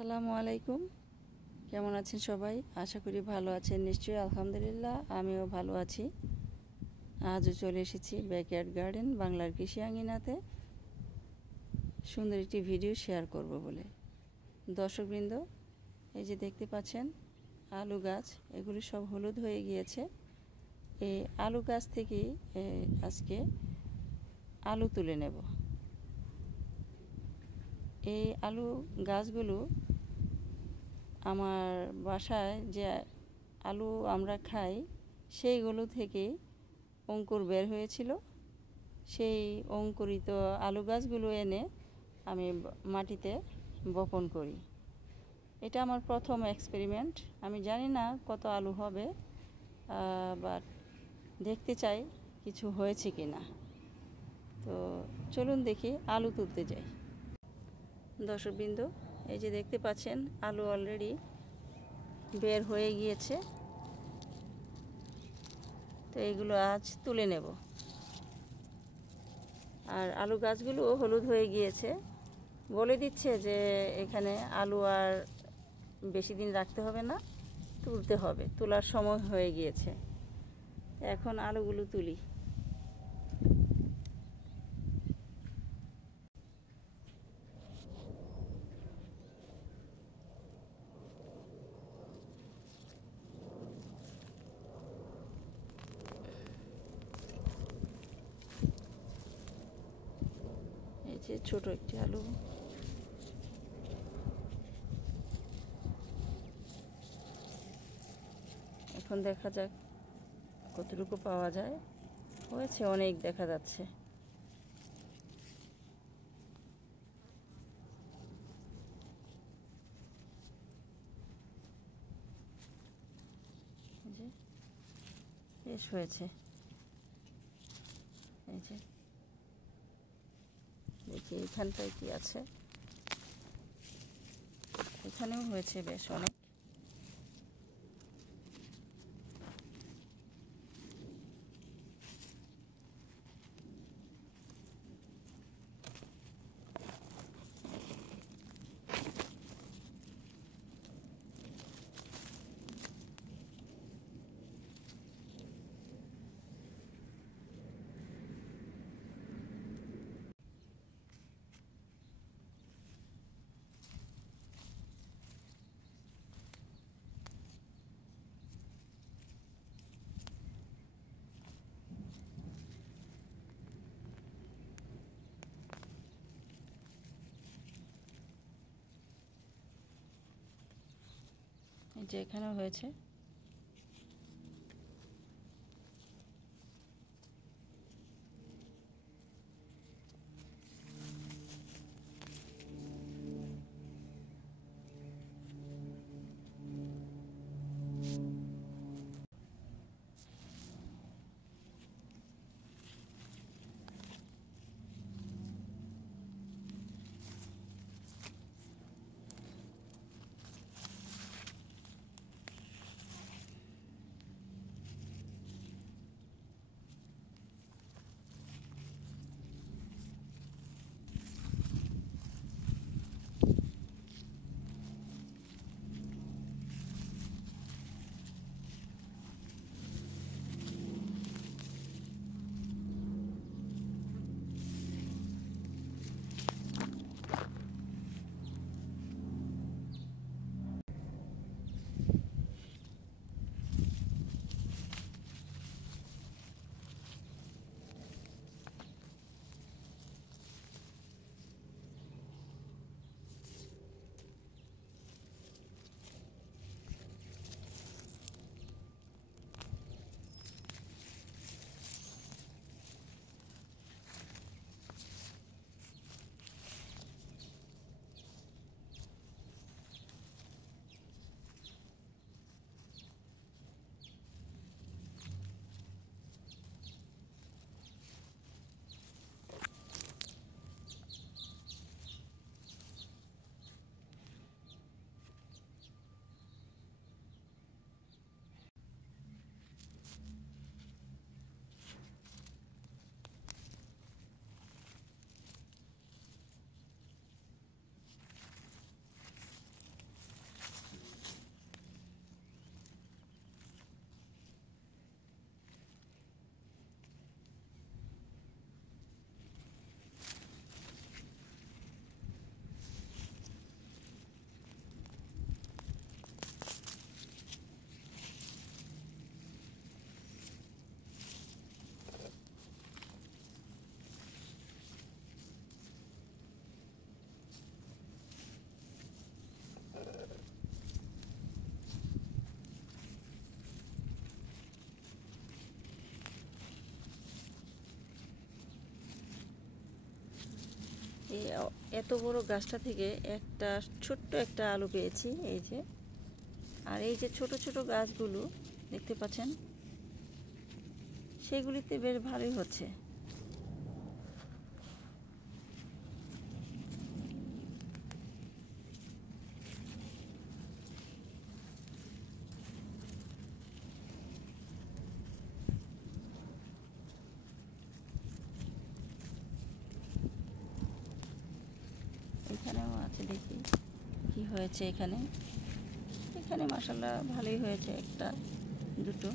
আসসালামু আলাইকুম। কেমন আছেন সবাই? আশা করি ভালো আছেন নিশ্চয়ই। আলহামদুলিল্লাহ আমিও ভালো আছি। আজও চলে এসেছি ব্যাকয়ার্ড গার্ডেন বাংলার কৃষি আঙিনাতে সুন্দর একটি ভিডিও শেয়ার করব বলে। দর্শকবৃন্দ, এই যে দেখতে পাচ্ছেন আলু গাছ, এগুলি সব হলুদ হয়ে গিয়েছে। এই আলু গাছ থেকেই আজকে আলু তুলে নেব। এই আলু গাছগুলো আমার বাসায় যে আলু আমরা খাই সেইগুলো থেকে অঙ্কুর বের হয়েছিল। সেই অঙ্কুরিত আলু গাছগুলো এনে আমি মাটিতে বপন করি। এটা আমার প্রথম এক্সপেরিমেন্ট। আমি জানি না কত আলু হবে, বাট দেখতে চাই কিছু হয়েছে কি না। তো চলুন দেখি, আলু তুলতে যাই। দর্শকবৃন্দ, এই যে দেখতে পাচ্ছেন আলু অলরেডি বের হয়ে গিয়েছে। তো এইগুলো আজ তুলে নেব। আর আলু গাছগুলো হলুদ হয়ে গিয়েছে, বলে দিচ্ছে যে এখানে আলু আর বেশি দিন রাখতে হবে না, তুলতে হবে, তোলার সময় হয়ে গিয়েছে। এখন আলুগুলো তুলি। এই যে ছোট একটি আলু, এখন দেখা যাক কতটুকু পাওয়া যায়। হয়েছে অনেক, দেখা যাচ্ছে। এই যে বেশ হয়েছে। এই যে দেখি এইখানটায় কি আছে। এখানেও হয়েছে বেশ অনেক। এই যে এখানেও হয়েছে। এত বড় গাছটা থেকে ছোট্ট একটা আলু পেয়েছি, এই যে। আর এই যে ছোট ছোট গাছগুলো দেখতে পাচ্ছেন, সেগুলিতে বেশ ভালোই হচ্ছে। এখানেও আছে, দেখি কি হয়েছে এখানে। এখানে মাশাআল্লাহ ভালোই হয়েছে, একটা দুটো।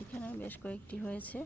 এখানেও বেশ কয়েকটি হয়েছে।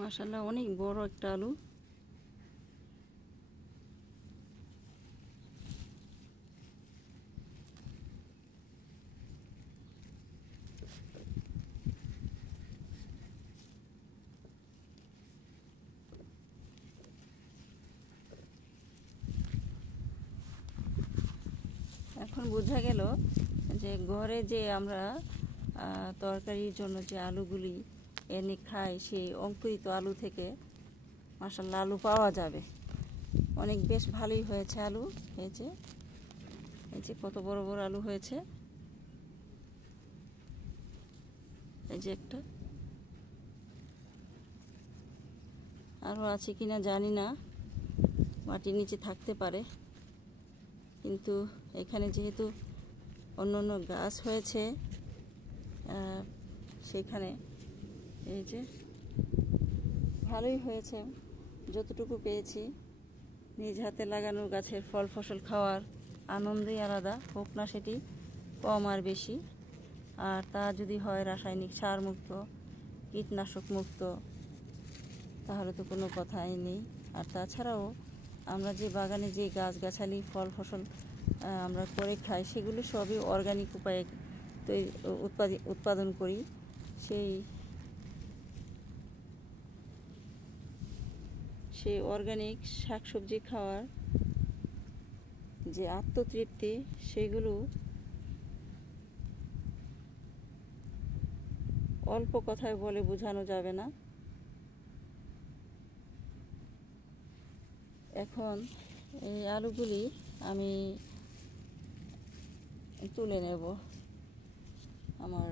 মাশাআল্লাহ অনেক বড় একটা আলু। এখন বোঝা গেল যে ঘরে যে আমরা তরকারির জন্য যে আলুগুলি এনে খাই, সেই অঙ্কুরিত আলু থেকে মাশাআল্লাহ আলু পাওয়া যাবে। অনেক বেশ ভালোই হয়েছে আলু। এই যে কত বড় বড় আলু হয়েছে। এই যে একটা, আরও আছে কিনা জানি না, মাটির নিচে থাকতে পারে। কিন্তু এখানে যেহেতু অন্য অন্য গাছ হয়েছে, সেখানে এই যে ভালোই হয়েছে। যতটুকু পেয়েছি, নিজ হাতে লাগানো গাছের ফল ফসল খাওয়ার আনন্দই আলাদা, হোক না সেটি কম আর বেশি। আর তা যদি হয় রাসায়নিক সার মুক্ত, কীটনাশক মুক্ত, তাহলে তো কোনো কথাই নেই। আর তাছাড়াও আমরা যে বাগানে যে গাছগাছালি ফল ফসল আমরা করে খাই, সেগুলো সবই অর্গানিক উপায়ে উৎপাদন করি। সেই অর্গানিক শাকসবজি খাওয়ার যে আত্মতৃপ্তি, সেগুলো অল্প কথায় বলে বোঝানো যাবে না। এখন এই আলুগুলি আমি তুলে নেব আমার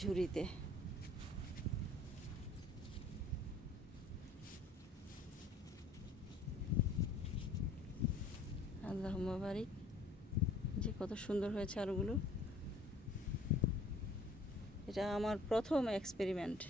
ঝুড়িতে। আল্লাহুম্মা বারিক। যে কত সুন্দর হয়েছে আলুগুলো। এটা আমার প্রথম এক্সপেরিমেন্ট।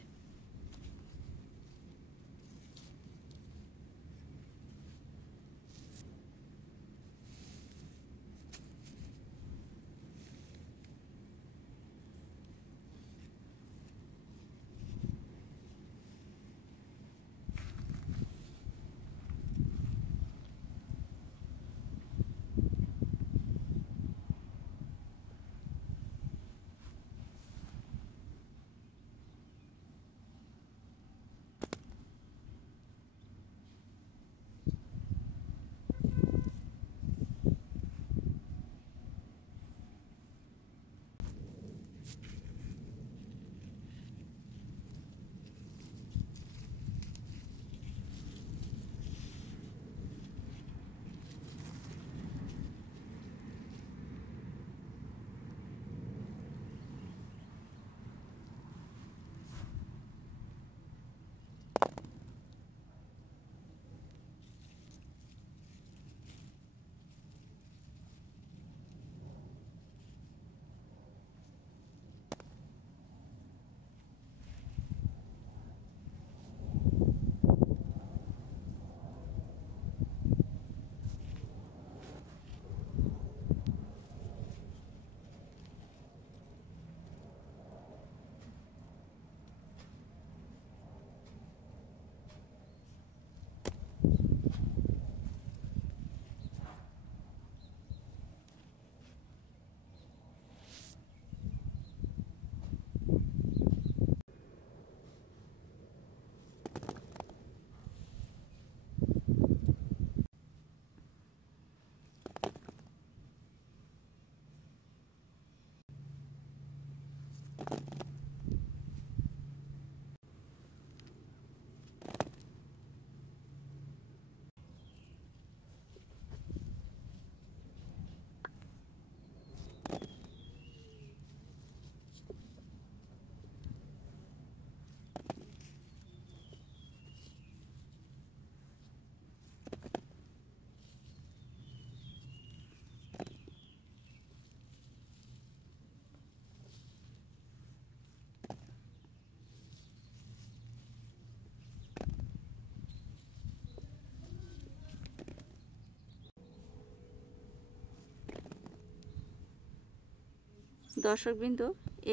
দর্শকবৃন্দ,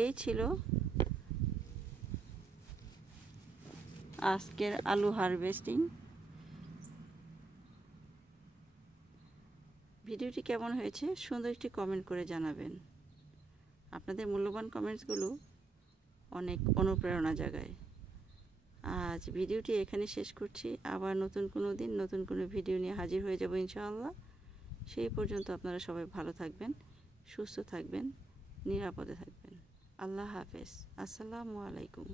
এই ছিল আজকের আলু হারভেস্টিং। ভিডিওটি কেমন হয়েছে সুন্দর একটি কমেন্ট করে জানাবেন। আপনাদের মূল্যবান কমেন্টসগুলো অনেক অনুপ্রেরণা জাগায়। আজ ভিডিওটি এখানে শেষ করছি। আবার নতুন কোনো দিন নতুন কোনো ভিডিও নিয়ে হাজির হয়ে যাব ইনশাআল্লাহ। সেই পর্যন্ত আপনারা সবাই ভালো থাকবেন, সুস্থ থাকবেন, নিরাপদে থাকবেন। আল্লাহ হাফেজ। আসসালামু আলাইকুম।